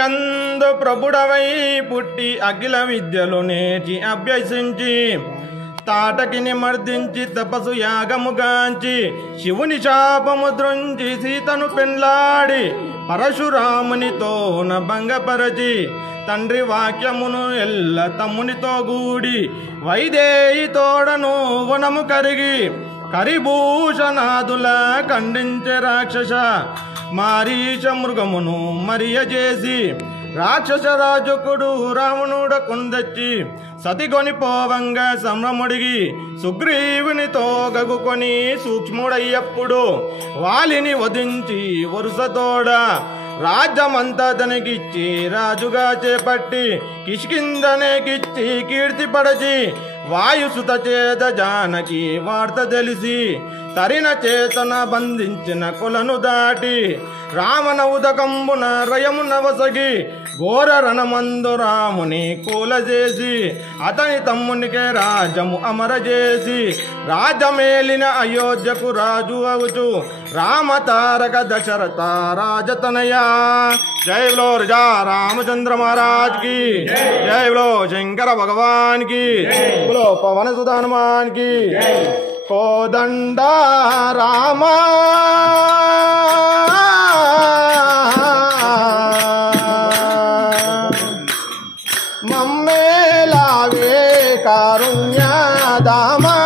అందు ప్రభుడవై పుట్టి అఖిల విద్యలు నేర్చి అభ్యసించి తాటకిని మర్దించి తపసు యాగముగాంచి శివుని శాపము ద్రుంచి సీతను పెండ్లాడి పరశురామునితో భంగపరచి తండ్రి వాక్యమును ఎల్ల తమ్మునితో గూడి వైదేయి తోడను వనము కరిగి కరిభూషణాదుల ఖండించే రాక్షస మారీచ మృగమును మరియజేసి రాక్షస రాజుకుడు రావణుడ కొందచ్చి సతిగొని పోవంగా సంభ్రముడిగి సుగ్రీవునితో గగుకొని సూక్ష్ముడయ్యప్పుడు వాలిని వధించి వరుసతోడ రాజ్యమంతా తనకిచ్చి రాజుగా చేపట్టి కిష్కిందనేకిచ్చి కీర్తి పడచి వాయుసుత చేత జానకి వార్త తెలిసి తరిన చేతన బంధించిన కొలను దాటి రామన ఉదకంబున రయమున వసగి ఘోర రణమందు రాముని కూలజేసి అతని తమ్మునికే రాజము అమరజేసి రాజమేలిన అయోధ్యకు రాజు అవుచు రామ తారక దశరథ రాజతనయా జై లో రాజా రామచంద్ర महाराज की जय बोलो शंकर भगवान की बोलो पवन सुत हनुमान की कोदंडा रामा मम्मे लावे कारुण्या दामा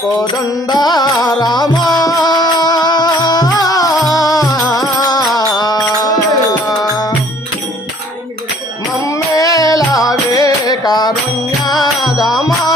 कोदंडा रामा मम्मे लावे कारुण्या दामा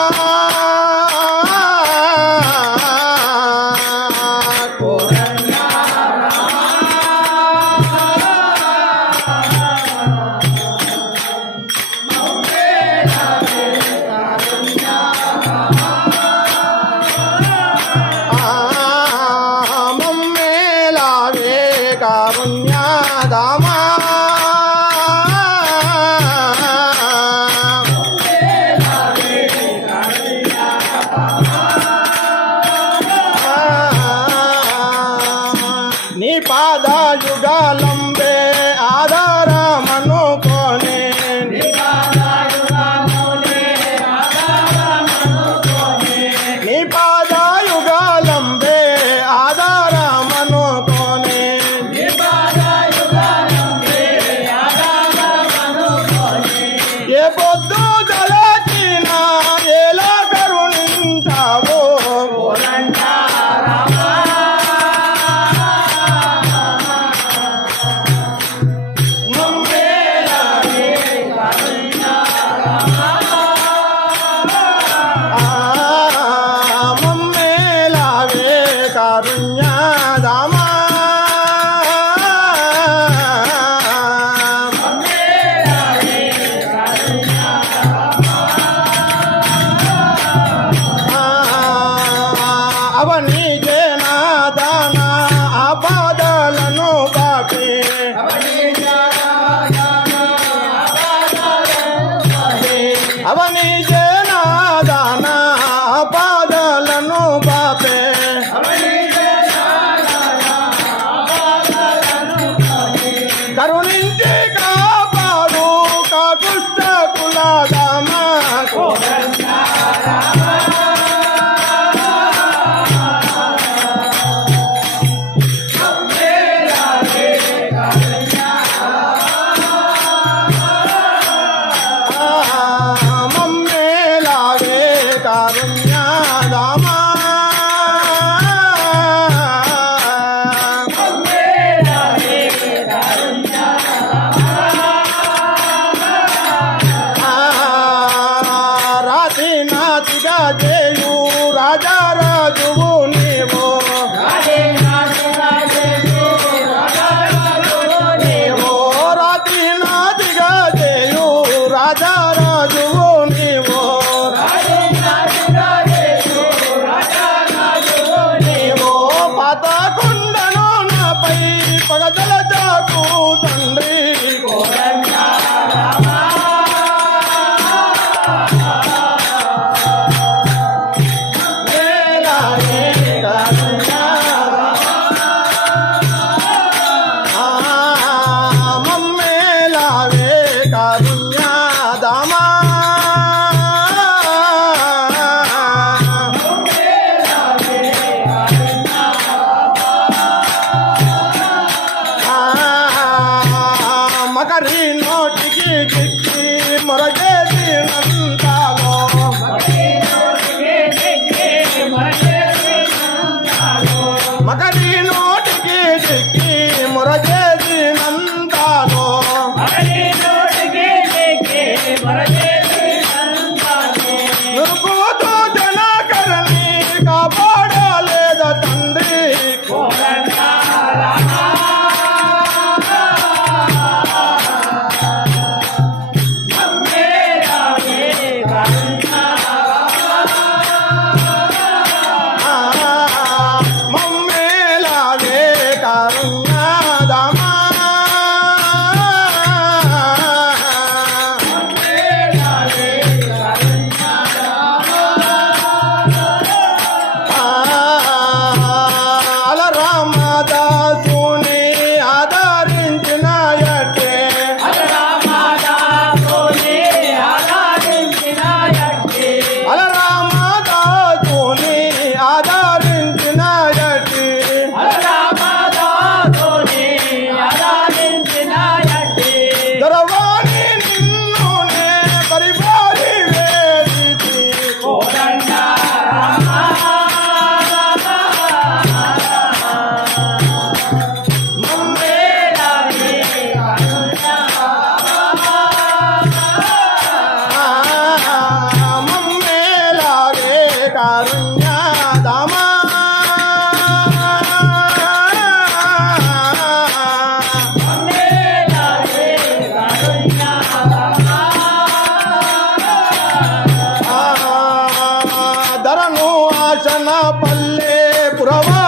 మగడి నోటికి చిక్కి మురజేసి నందాను నురుకుతూ జనకరణి కాపాడలేద తండ్రి పల్లె పురవా